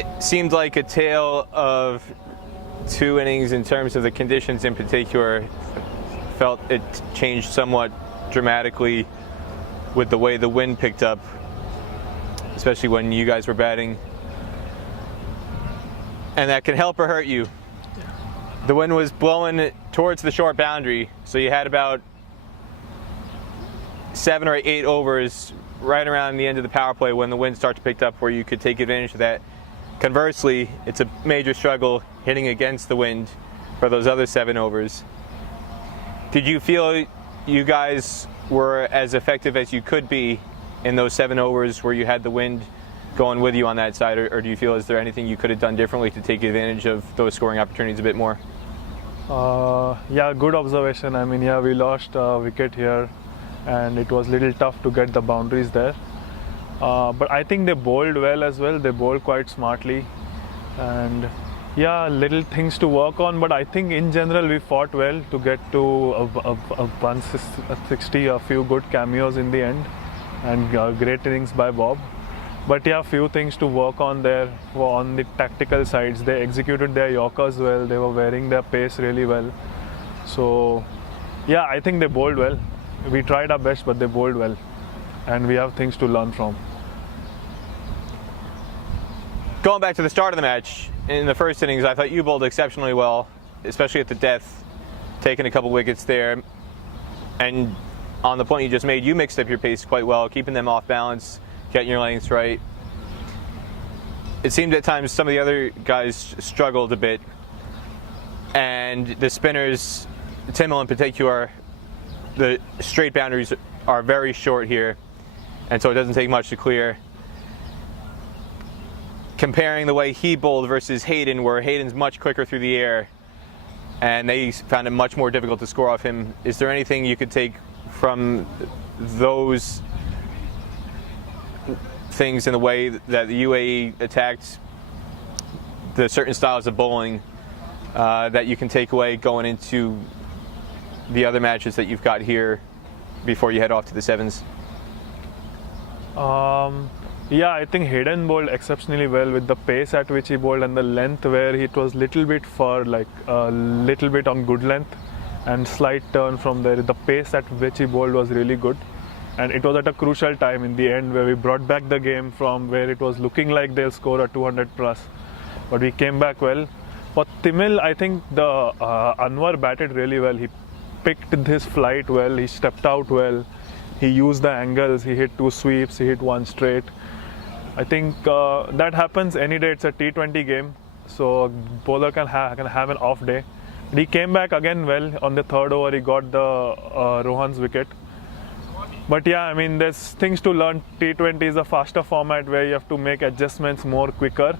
It seemed like a tale of two innings in terms of the conditions in particular. Felt it changed somewhat dramatically with the way the wind picked up, especially when you guys were batting. And that can help or hurt you. The wind was blowing towards the short boundary, so you had about 7 or 8 overs right around the end of the power play when the wind starts to pick up where you could take advantage of that. Conversely, it's a major struggle hitting against the wind for those other 7 overs. Did you feel you guys were as effective as you could be in those 7 overs where you had the wind going with you on that side, or do you feel is there anything you could have done differently to take advantage of those scoring opportunities a bit more? Yeah, good observation. I mean, yeah, we lost a wicket here and it was a little tough to get the boundaries there. But I think they bowled well as well. They bowled quite smartly. And yeah, little things to work on, but I think in general we fought well to get to a 160, a few good cameos in the end, and great innings by Bob. But yeah, few things to work on there on the tactical sides. They executed their Yorkers well, they were wearing their pace really well. So yeah, I think they bowled well. We tried our best, but they bowled well, and we have things to learn from. Going back to the start of the match, in the first innings, I thought you bowled exceptionally well, especially at the death, taking a couple wickets there. And on the point you just made, you mixed up your pace quite well, keeping them off balance, getting your lengths right. It seemed at times some of the other guys struggled a bit, and the spinners, Timmel in particular, the straight boundaries are very short here, and so it doesn't take much to clear. Comparing the way he bowled versus Hayden, where Hayden's much quicker through the air, and they found it much more difficult to score off him, is there anything you could take from those things in the way that the UAE attacked the certain styles of bowling that you can take away going into the other matches that you've got here before you head off to the sevens? Yeah, I think Hayden bowled exceptionally well with the pace at which he bowled and the length where it was little bit far, like a little bit on good length and slight turn from there. The pace at which he bowled was really good, and it was at a crucial time in the end where we brought back the game from where it was looking like they'll score a 200 plus, but we came back well. For Timmel, I think the Anwar batted really well. He picked his flight well, he stepped out well, he used the angles, he hit 2 sweeps, he hit 1 straight. I think that happens any day. It's a T20 game, so a bowler can have an off day. But he came back again well on the 3rd over. He got the Rohan's wicket. But yeah, I mean, there's things to learn. T20 is a faster format where you have to make adjustments more quicker,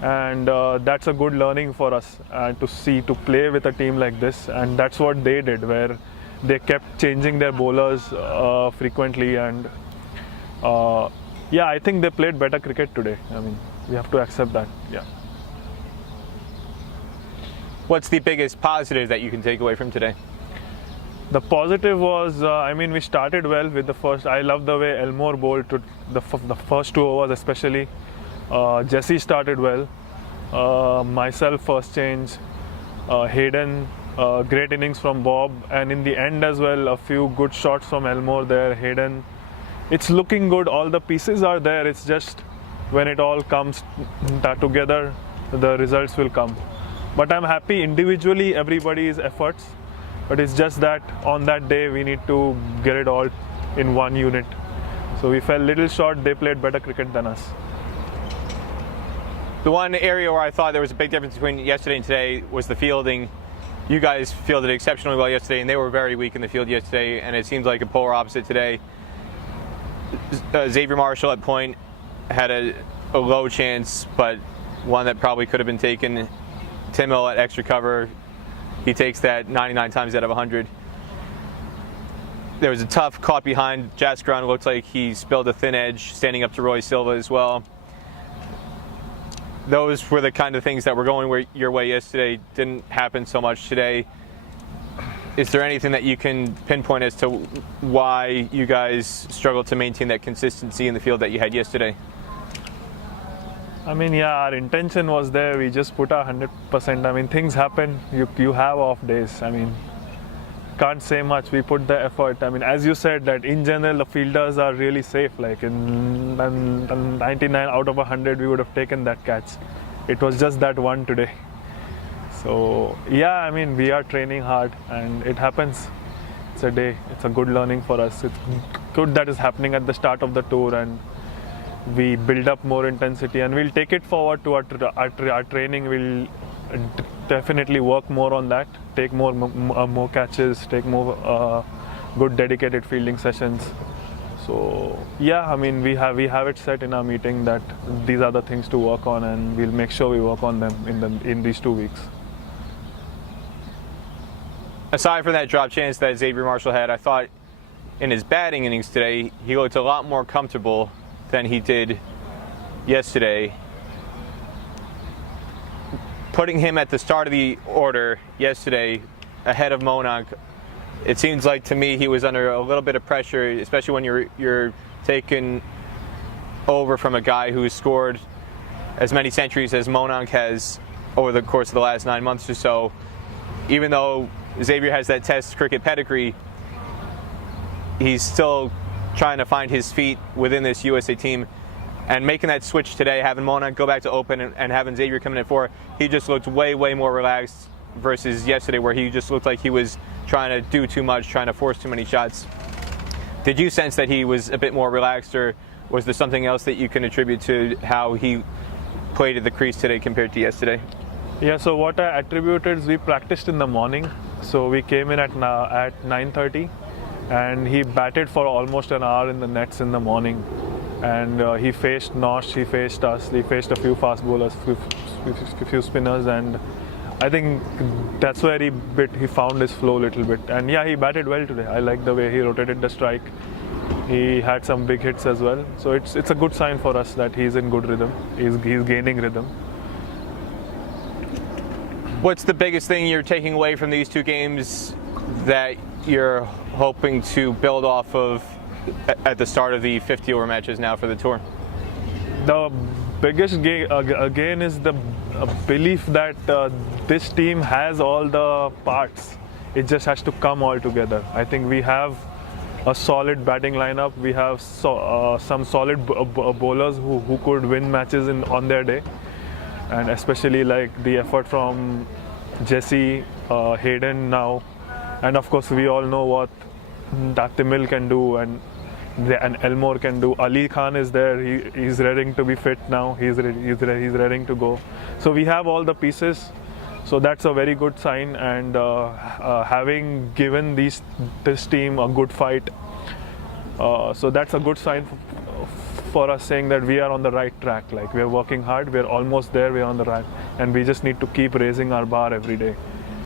and that's a good learning for us to play with a team like this. And that's what they did, where they kept changing their bowlers frequently, and yeah, I think they played better cricket today. I mean, we have to accept that. Yeah. What's the biggest positive that you can take away from today? The positive was, I mean, we started well with the first. I love the way Elmore bowled to the first 2 overs, especially. Jesse started well. Myself, first change. Hayden, great innings from Bob, and in the end as well, a few good shots from Elmore there. Hayden. It's looking good, all the pieces are there, it's just when it all comes together, the results will come. But I'm happy individually, everybody's efforts, but it's just that on that day we need to get it all in one unit. So we fell little short, they played better cricket than us. The one area where I thought there was a big difference between yesterday and today was the fielding. You guys fielded exceptionally well yesterday, and they were very weak in the field yesterday, and it seems like a polar opposite today. Xavier Marshall at point had a low chance, but one that probably could have been taken. Timmel at extra cover, he takes that 99 times out of 100. There was a tough caught behind. Jaskaran looked like he spilled a thin edge, standing up to Roy Silva as well. Those were the kind of things that were going your way yesterday. Didn't happen so much today. Is there anything that you can pinpoint as to why you guys struggled to maintain that consistency in the field that you had yesterday? I mean, yeah, our intention was there. We just put our 100%. I mean, things happen. You have off days. I mean, can't say much. We put the effort. I mean, as you said, that in general the fielders are really safe. Like in 99 out of 100, we would have taken that catch. It was just that one today. So yeah, I mean, we are training hard, and it happens. It's a day. It's a good learning for us. It's good that is happening at the start of the tour, and we build up more intensity, and we'll take it forward to our training. We'll definitely work more on that, take more catches, take more good dedicated fielding sessions. So yeah, I mean, we have it set in our meeting that these are the things to work on, and we'll make sure we work on them in these 2 weeks. Aside from that drop chance that Xavier Marshall had, I thought in his batting innings today, he looked a lot more comfortable than he did yesterday. Putting him at the start of the order yesterday ahead of Monank, it seems like to me he was under a little bit of pressure, especially when you're taking over from a guy who's scored as many centuries as Monank has over the course of the last 9 months or so. Even though Xavier has that Test cricket pedigree, he's still trying to find his feet within this USA team. And making that switch today, having Monank go back to open and having Xavier come in at 4, he just looked way more relaxed versus yesterday, where he just looked like he was trying to do too much, trying to force too many shots. Did you sense that he was a bit more relaxed, or was there something else that you can attribute to how he played at the crease today compared to yesterday? Yeah, so what I attributed is we practiced in the morning. So we came in at 9:30, and he batted for almost an hour in the nets in the morning. And he faced Nosh, he faced us, he faced a few fast bowlers, few spinners, and I think that's where he found his flow a little bit. And yeah, he batted well today. I like the way he rotated the strike. He had some big hits as well. So it's a good sign for us that he's in good rhythm. He's gaining rhythm. What's the biggest thing you're taking away from these 2 games that you're hoping to build off of at the start of the 50-over matches now for the tour? The biggest again is the belief that this team has all the parts. It just has to come all together. I think we have a solid batting lineup. We have some solid bowlers who could win matches on their day, and especially like the effort from Jesse, Hayden now, and of course we all know what Timil can do, and Elmore can do. Ali Khan is there. He's ready to be fit now. He's ready to go. So we have all the pieces. So that's a very good sign. And having given this team a good fight, so that's a good sign for us, saying that we are on the right track. Like, we are working hard. We are almost there. We are on the right, and we just need to keep raising our bar every day.